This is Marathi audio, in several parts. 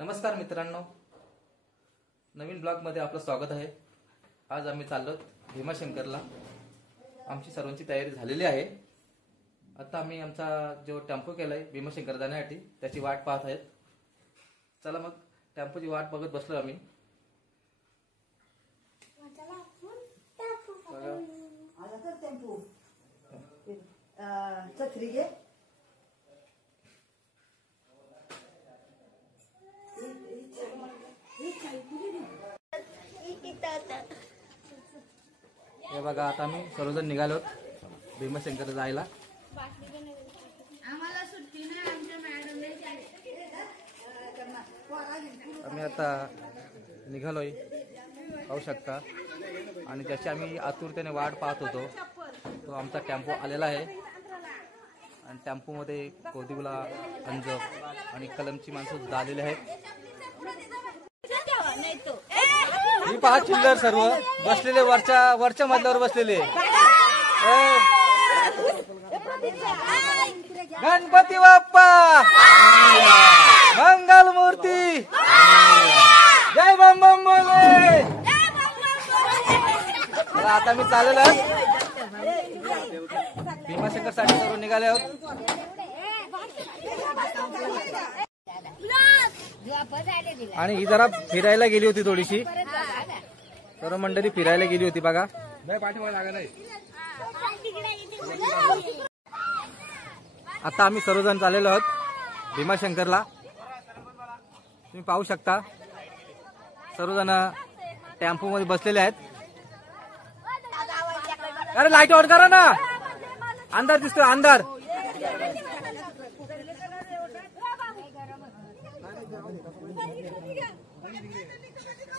नमस्कार मित्रांनो, नवीन ब्लॉग मध्ये आपलं स्वागत आहे। आज आम्ही चाललो भीमाशंकरला। आमची सर्वांची तयारी झालेली आहे। आता आम्ही आमचा जो टेम्पो केलाय भीमाशंकर जाण्यासाठी त्याची वाट पाहत आहेत। चला मग टेम्पोची वाट बघत बसलो आम्ही। हे बघा, आता आम्ही सर्वजण निघालो भीमाशंकर जायला। आम्हाला सुट्टी नाही, आमच्या मॅडम नाही जायचं। आम्ही आता निघालोय, पाहू शकता। आणि ज्याची आम्ही आतुरतेने वाट पाहत होतो तो आमचा टेम्पो आलेला आहे। आणि टेम्पो मध्ये कोदिवला, अंजब आणि कलमची माणसं सुद्धा आलेली आहेत। ही पहा चिल्लर सर्व बसलेले वरच्या मजल्यावर बसलेले। गणपती बाप्पा मंगल मूर्ती, जय बम बम बोले। आता मी चाललेलो भीमाशंकर साठी सर्व निघाले आहोत। आणि ही जरा फिरायला गेली होती, थोडीशी सर्व मंडळी फिरायला गेली होती बघा। आता आम्ही सर्वजण चाललेलो आहोत भीमाशंकरला। तुम्ही पाहू शकता सर्वजण टेम्पो मध्ये बसलेले आहेत। अरे लाईट ऑन करा ना, अंधार दिसतोय अंधार।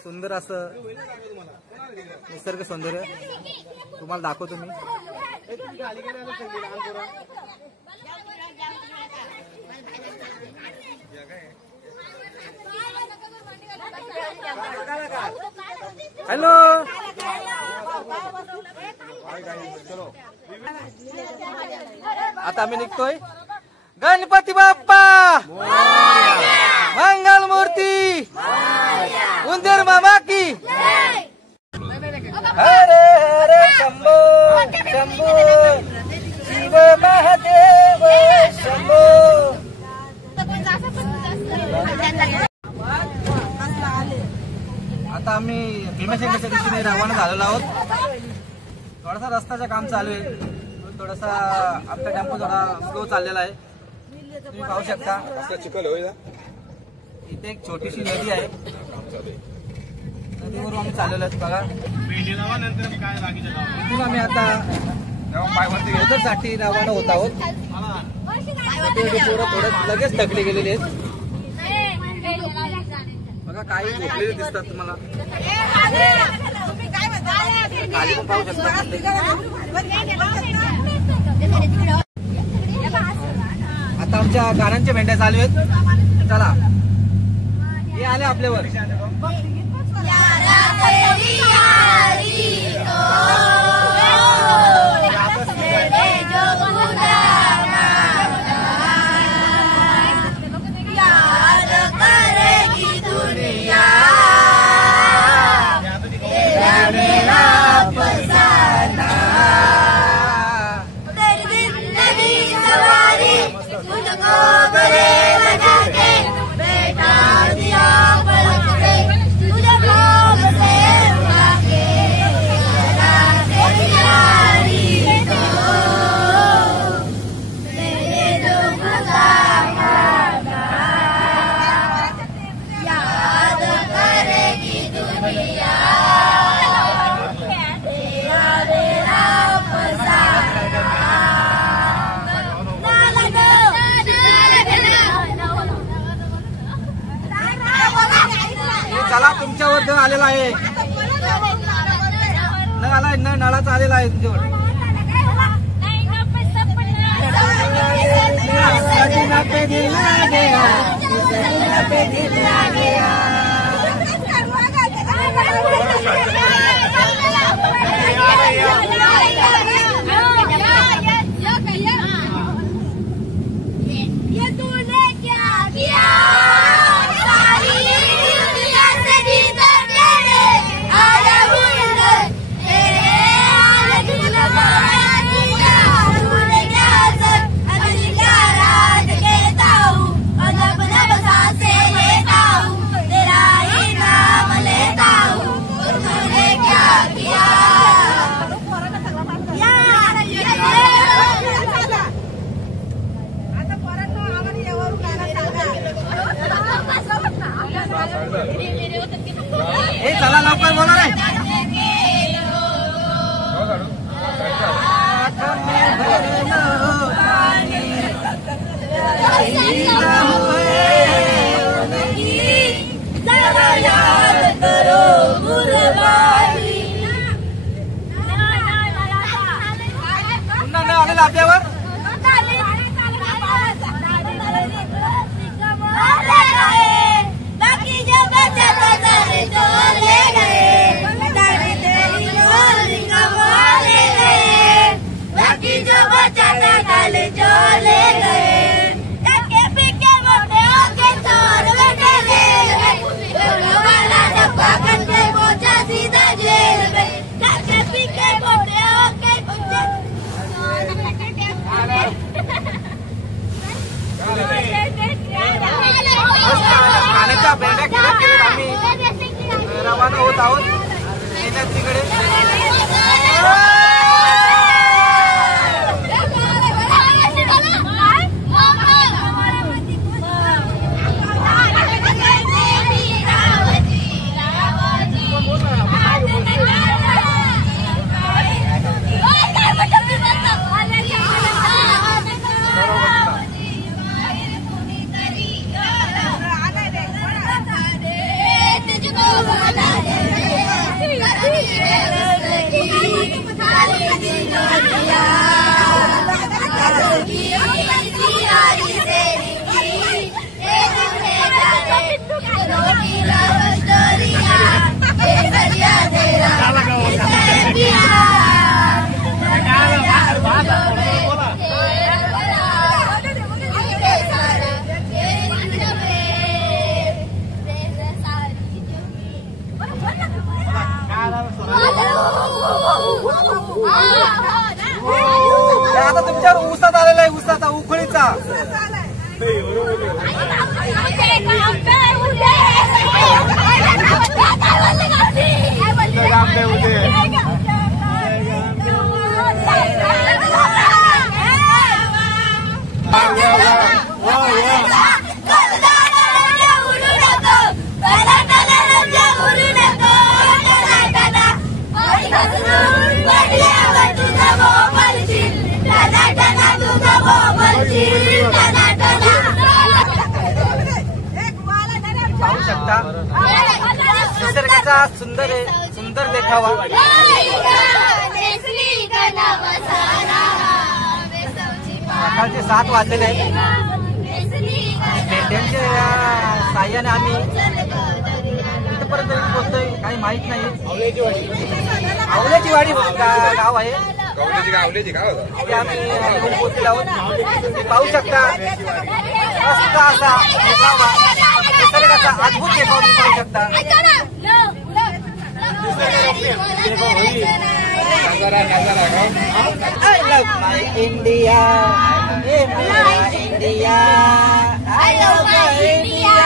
सुंदर असं निसर्ग सौंदर्य तुम्हाला दाखवतो मी। हॅलो, आता आम्ही निघतोय। गणपती बाप्पा मंगल मूर्ती, उंदीर मामा की हरे हरे शंभो शंभो शिव महादेव शंभो। आता आम्ही भीमाशंकरच्या दिशेने रवाना झालेलो आहोत। थोडासा रस्त्याचं काम चालू आहे, थोडासा आपला टेम्पो थोडा स्लो चाललेला आहे। तुम्ही पाहू शकता इथे एक छोटीशी नदी आहे, नदीवरून आम्ही चाललेलो आहोत बघा। इथून आम्ही आता साठी रवाना होत आहोत। थोडं लगेच थकले गेलेले आहेत बघा, काही झोपलेले दिसतात तुम्हाला। खाली पण पाहू शकता। आता आमच्या गाण्यांच्या भेंड्या चालू आहेत। चला, हे आले आपल्यावर। चला, तुमच्यावर दर आलेला आहे, नळाचा आलेला आहे तुमच्यावर। ये तूने क्या किया सारी हे चला लवकर बोला रे. पुन्हा नाही आलेला आपल्यावर. खाण्याच्या बॅगा केल्या आम्ही रवाना होत आहोत तिकडे. आता तुमच्यावर ऊसात आलेला आहे. ऊसाचा उखळीचा पाहू शकता निसर्गाचा सुंदर देखावा. सकाळचे 7 वाजलेले आहेत. भेंड्यांच्या साह्याने आम्ही इथपर्यंत पोहोचतोय काही माहित नाही. आवल्याची वाडी गाव आहे. ते आम्ही पोहोचलेलो आहोत. पाहू शकता मस्त असा देखावा निसर्गाचा अद्भुत देखावा पाहू शकता. I love my India, India, I love my India.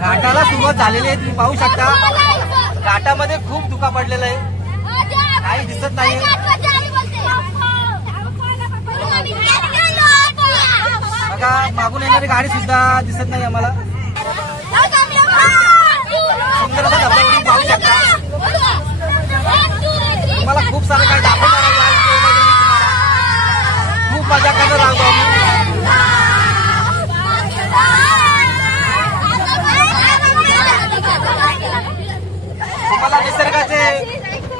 घाटाला सुरुवात झालेली आहे. तुम्ही पाहू शकता घाटामध्ये खूप धुका पडलेला आहे. काही दिसत नाही. बघा मागून येणारी गाडी सुद्धा दिसत नाही आम्हाला. सुंदर असा धबधबा पाहू शकता. तुम्हाला खूप सारं काही दाखवणार आहे. खूप मजा करणार आहोत आम्ही. तुम्हाला निसर्गाचे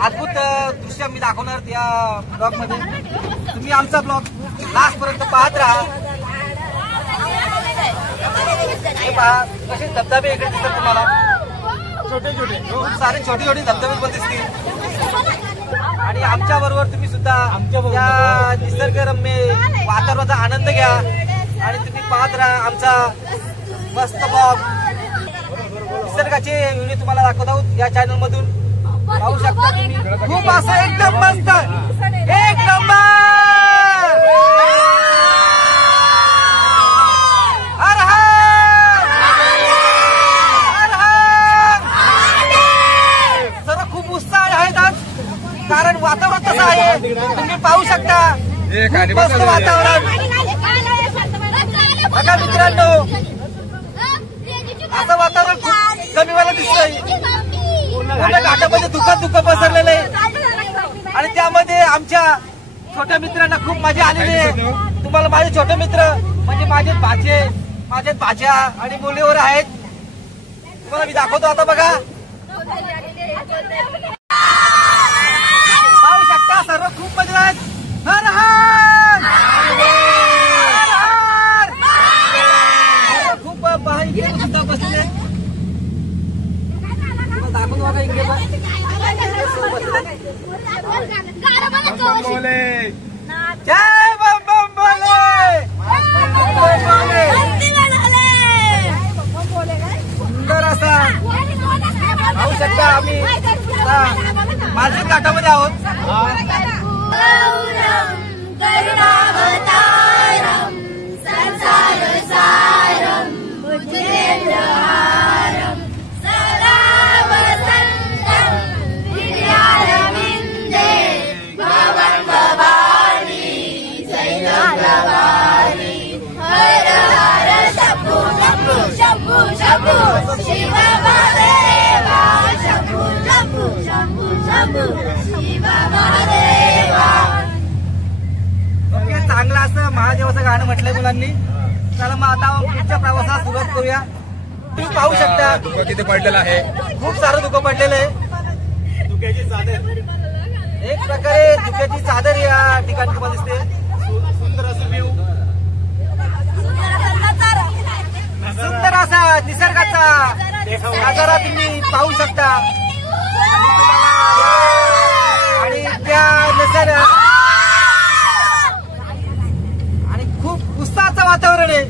अद्भुत दृश्य मी दाखवणार या ब्लॉग मध्ये. तुम्ही आमचा ब्लॉग लास्ट पर्यंत पाहत राहा. हे पहा कसे धबधबे इकडे दिसतात तुम्हाला. छोटे खूप सारे छोटे धबधबे पण दिसतील. आणि आमच्या बरोबर तुम्ही सुद्धा या निसर्गरम्य वातावरणाचा आनंद घ्या. आणि तुम्ही पाहत राहा आमचा मस्त ब्लॉग. निसर्गाचे व्हिडिओ तुम्हाला दाखवत आहोत या चॅनल मधून. पाहू शकता तुम्ही खूप असं एकदम मस्त एक नंबर. खूप मस्त वातावरण बघा मित्रांनो, असं वातावरण खूप कमी वेळा दिसतंय. पूर्ण घाटामध्ये दुःख पसरलेलं आहे आणि त्यामध्ये आमच्या छोट्या मित्रांना खूप मजा आलेली आहे. तुम्हाला माझे छोटे मित्र म्हणजे माझे भाच्या आणि मुलीवर आहेत. तुम्हाला मी दाखवतो आता बघा, पाहू शकता सर्व खूप मजा आहेत. हर हर हर हर. खूप सुद्धा बसले. दाखवतो बघा इकडे जय बम बम बोले. सुंदर असा पाहू शकता. आम्ही मालशेज घाटामध्ये आहोत. चांगलं असं महादेवाचं गाणं म्हटलंय मुलांनी. चला मग आता पुढच्या प्रवासाला सुरुवात करूया. तुम्ही पाहू शकता दुःख किती पडलेलं आहे. खूप सारं दुःख पडलेलं आहे. धुक्याची चादर, एक प्रकारे धुक्याची चादर या ठिकाणी तुम्हाला दिसते. सुंदर असं व्ह्यू, सुंदर असा निसर्गाचा नजारा तुम्ही पाहू शकता आणि त्या निसर्ग आणि खूप उत्साहाचं वातावरण आहे.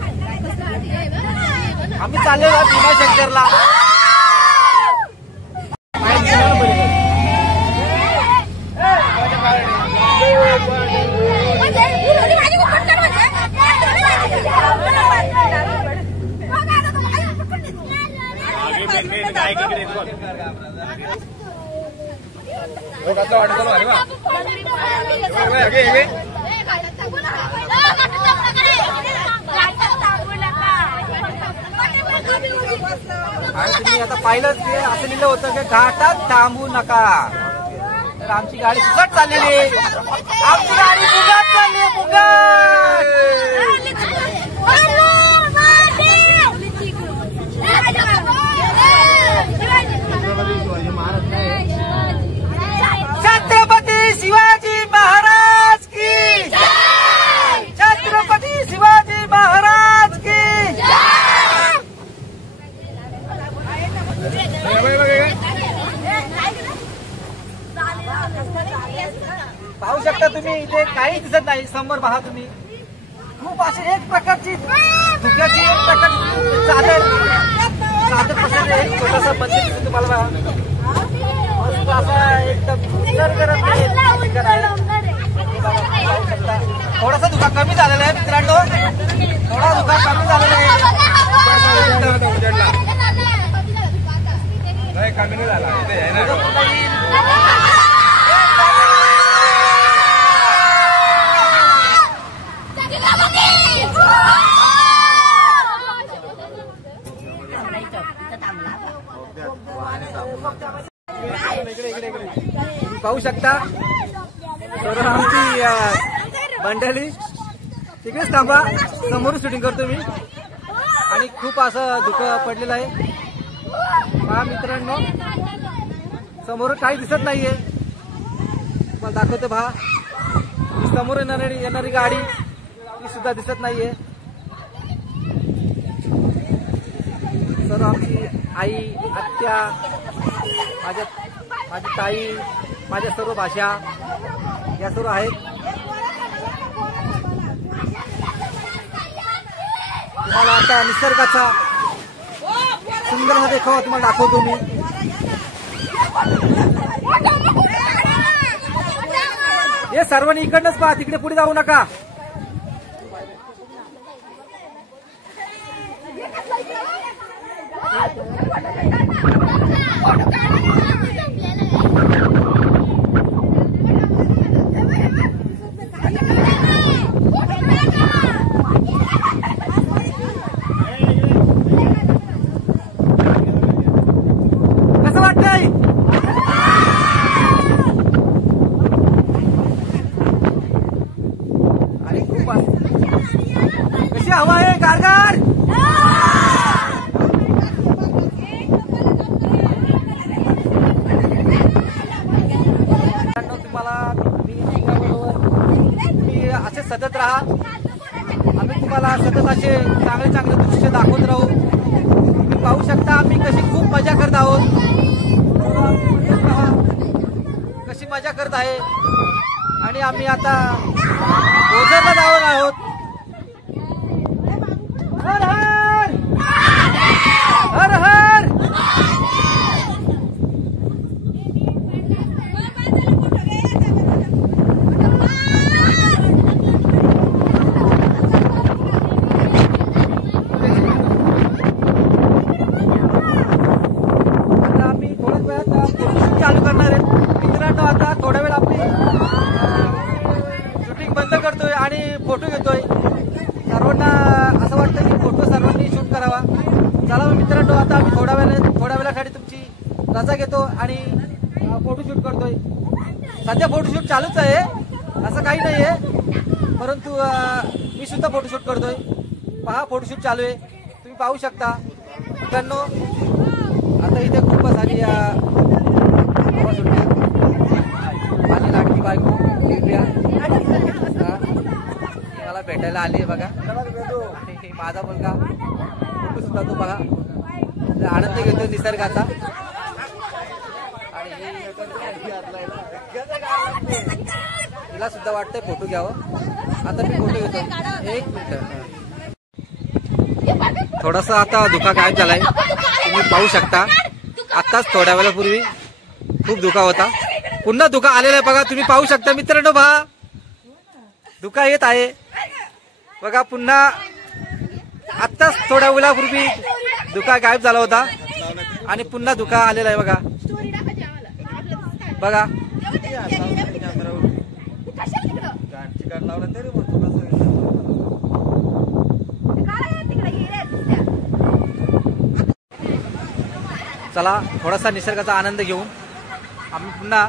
आम्ही चाललेलो भीमाशंकरला. आणि तुम्ही आता पाहिलंच की असं लिहिलं होतं की घाटात थांबू नका. तर आमची गाडी फुगट चाललेली आहे. आमची गाडी फुगट चालली आहे, छत्रपती शिवाजी महाराज की जय. छत्रपती शिवाजी महाराज की पाहू शकता तुम्ही. इथे काही दिसत नाही. समोर पहा तुम्ही, खूप अशी एक प्रकारची धुक्याची एक प्रकारची चादर पसरली आहे. छोटासा मंदिर दिसतो तुम्हाला. मस्त असा एकदम निसर्गरम्य ठिकाण आहे. पाहू शकता. थोडासा धुका कमी झालेला आहे मित्रांनो. थोडा धुका कमी झालेला आहे. कमी नाही झाला इथे आहे ना. पाहू शकता तर आमची मंडळी तिकडेच थांबा. समोर शूटिंग करतो मी. आणि खूप असं धुकं पडलेलं आहे. पहा मित्रांनो, समोर काही दिसत नाहीये. मला दाखवतो पहा. समोर येणारी गाडी ती सुद्धा दिसत नाहीये. सर्व आमची आई, आत्या, माझी ताई, माझ्या सर्व भाषा या सर्व आहेत. तुम्हाला आता निसर्गाचा सुंदर हा देखावा तुम्हाला दाखवतो मी. हे सर्वांनी इकडनंच पहा, तिकडे पुढे जाऊ नका. का हवा आहे गारगार? तुम्हाला तुम्ही असे सतत राहा. आम्ही तुम्हाला सतत असे चांगले चांगले दृश्य दाखवत राहू. तुम्ही पाहू शकता आम्ही कशी खूप मजा करत आहोत. कशी मजा करत आहे. आणि आम्ही आता ओझरला जाऊन आहोत. हर हर हर हर. आता आम्ही थोड्याच वेळात फोटोशूट चालू करणार आहे. मित्रांनो आता थोड्या वेळ आपली शूटिंग बंद करतोय आणि फोटो घेतोय. सर्वांना असं वाटतं की फोटो सर्वांनी शूट करावा. चला मित्रांनो आता आम्ही थोड्या वेळासाठी तुमची रजा घेतो आणि फोटोशूट करतोय. सध्या फोटोशूट चालूच आहे असं काही नाही आहे. परंतु मी सुद्धा फोटोशूट करतोय. पहा फोटोशूट चालू आहे. तुम्ही पाहू शकता मित्रांनो. आता इथे खूपच सारी माझी लाडकी बायको दिव्या मला भेटायला आली आहे बघा. आणि माझा मुलगा फोटो सुद्धा तो बघा आनंद घेतो निसर्गाचा. आणि तिला सुद्धा वाटतंय फोटो घ्यावं. आता मी फोटो घेतो. एक मिनिट. थोडासा आता धुका गायब झालाय. तुम्ही पाहू शकता. आताच थोड्या वेळापूर्वी खूप धुका होता. पुन्हा धुका आलेला आहे बघा. तुम्ही पाहू शकता मित्रांनो. पहा धुका येत आहे बघा पुन्हा. आत्ताच थोड्या वेळापूर्वी धुका गायब झाला होता आणि पुन्हा धुका आलेला आहे बघा. बघा चला थोडासा निसर्गाचा आनंद घेऊन आम्ही पुन्हा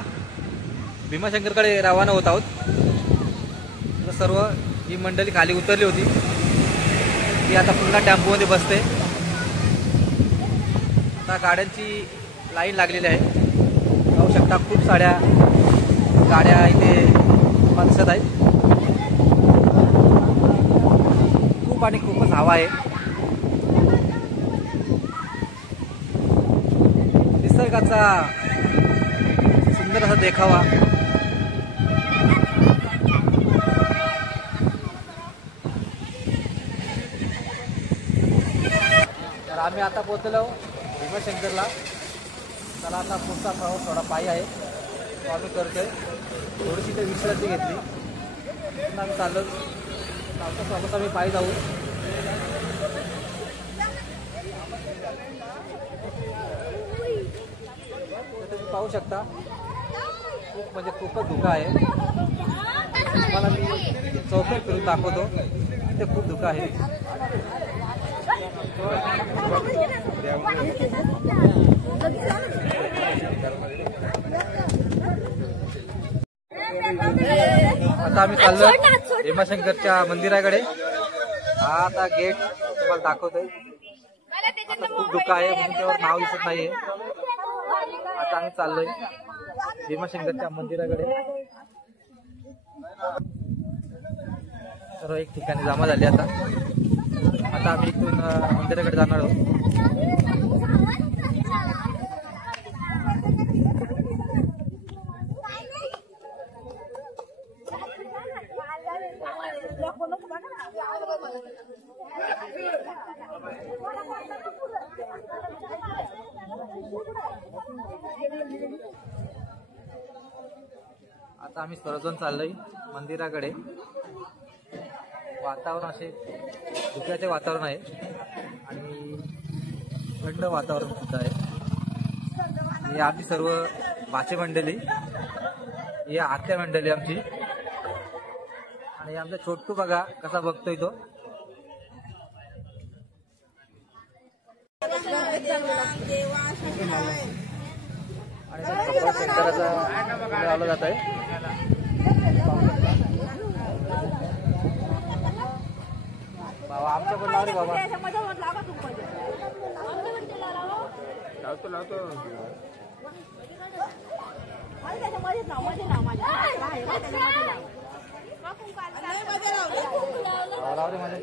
भीमाशंकरकडे रवाना होत आहोत. सर्व ही मंडळी खाली उतरली होती. ती आता पुन्हा टेम्पोमध्ये बसते. आता गाड्यांची लाईन लागलेली आहे. पाहू शकता खूप साऱ्या गाड्या इथे दिसत आहेत. खूप आणि खूपच हवा आहे. निसर्गाचा सुंदर असा देखावा. तर आम्ही आता पोहोचलो भीमाशंकरला. चला आता पुढचा प्रवास थोडा पायी आहे तो आम्ही करतोय. थोडीशी ते विश्रांती घेतली. पुन्हा आम्ही चाललो. वापस आम्ही पायी जाऊ. तुम्ही पाहू शकता खूप म्हणजे खूपच धुका आहे. तुम्हाला मी चौफेर फिरून दाखवतो. इथे खूप धुका आहे. आता आम्ही चाललो भीमाशंकरच्या मंदिराकडे. हा आता गेट तुम्हाला दाखवतोय. आता खूप धुका आहे म्हणून त्यावर नाव दिसत नाहीये. आता आम्ही चाललोय भीमाशंकरच्या मंदिराकडे. सर्व एक ठिकाणी जमा झाली. आता आम्ही इथून मंदिराकडे जाणार आहोत. आता आम्ही सर्वजण चाललोय मंदिराकडे. वातावरण असे धुक्याचे वातावरण आहे आणि थंड वातावरण सुद्धा आहे. ही आमची सर्व भाचे मंडळी, ही आत्या मंडळी आमची. आणि आमचा छोटू बघा कसा बघतोय तो. आणि शंकराचा लावला जात आहे. बाबा आमच्या पण लाव रे बाबा. लावतो लाव रे मध्ये.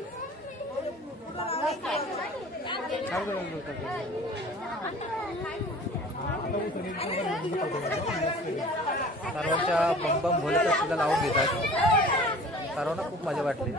सर्वांच्या बंबम भोलेच्या सुद्धा लावून घेतात. सर्वांना खूप मजा वाटली.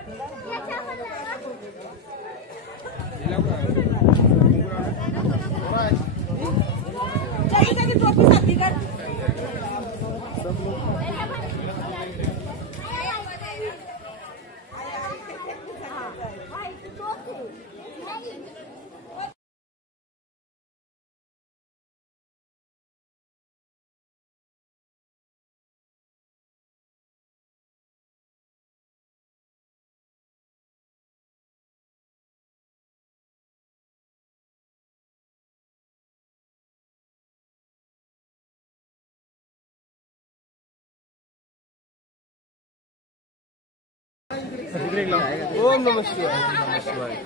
ओम नमः शिवाय.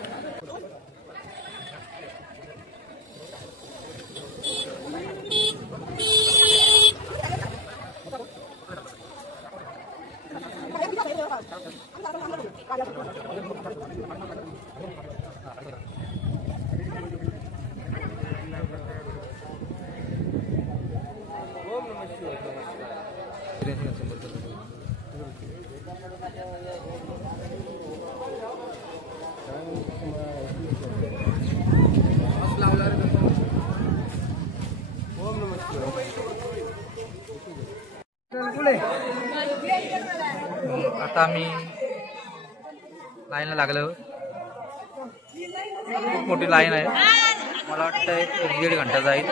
आता आम्ही लाईनला लागलो. खूप मोठी लाईन आहे. मला वाटतं 1-1.5 घंटा जाईल.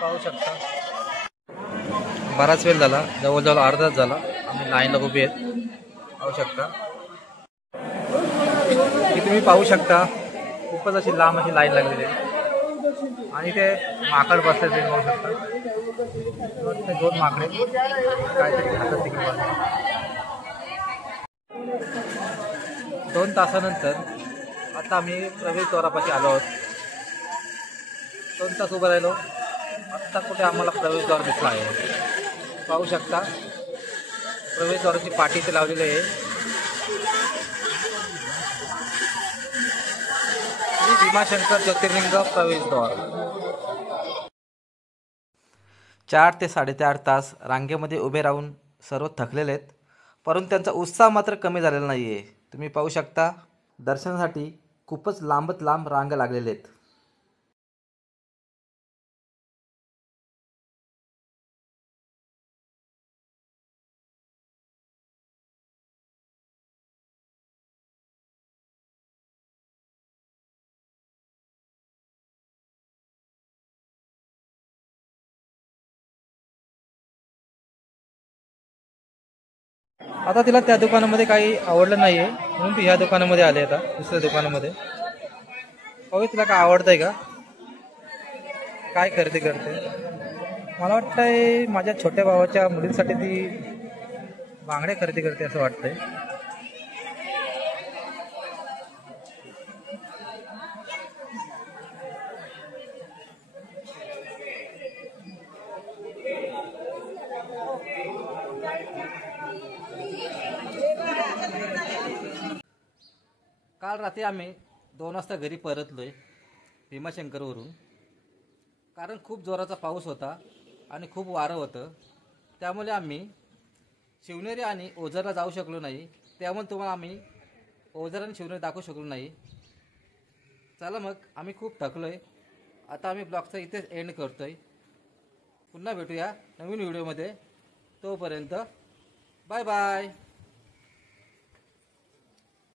पाहू शकता बराच वेळ झाला, जवळजवळ अर्धा तास झाला आम्ही लाईनला उभे आहेत. पाहू शकता की तुम्ही पाहू शकता खूपच अशी लांब अशी लाईन लागलेली आहे. आणि ते माकड बसले ते पाहू शकता. 2 माकडे काहीतरी खातात तिकडे. 2 तासानंतर आता आम्ही प्रवेशद्वारापाशी आलो आहोत. 2 तास उभं राहिलो. आत्ता कुठे आम्हाला प्रवेशद्वार दिसला आहे. पाहू शकता प्रवेशद्वाराची पाटी इथे लावलेली आहे. भीमाशंकर ज्योतिर्लिंग प्रवेशद्वार. 4 ते 4.5 तास रांगेमध्ये उभे राहून सर्व थकलेले आहेत, परंतु त्यांचा उत्साह मात्र कमी झालेला नाही आहे. तुम्ही पाहू शकता दर्शनासाठी खूपच लांबच लांब रांग लागलेले आहेत. आता तिला त्या दुकानामध्ये काही आवडलं नाही आहे म्हणून ती ह्या दुकानामध्ये आली. आता दुसऱ्या दुकानामध्ये पाहू तिला काय आवडतंय का, काय खरेदी करते. मला वाटतंय माझ्या छोट्या भावाच्या मुलींसाठी ती बांगड्या खरेदी करते असं वाटतंय. काल रात्री आम्ही 2 वाजता घरी परतलोय भीमाशंकरवरून. कारण खूप जोराचा पाऊस होता आणि खूप वारं होतं. त्यामुळे आम्ही शिवनेरी आणि ओझरला जाऊ शकलो नाही. त्यामुळे तुम्हाला आम्ही ओझर आणि शिवनेरी दाखवू शकलो नाही. चला मग आम्ही खूप थकलोय. आता आम्ही ब्लॉगचा इथेच एंड करतोय. पुन्हा भेटूया नवीन व्हिडिओमध्ये. तोपर्यंत बाय बाय.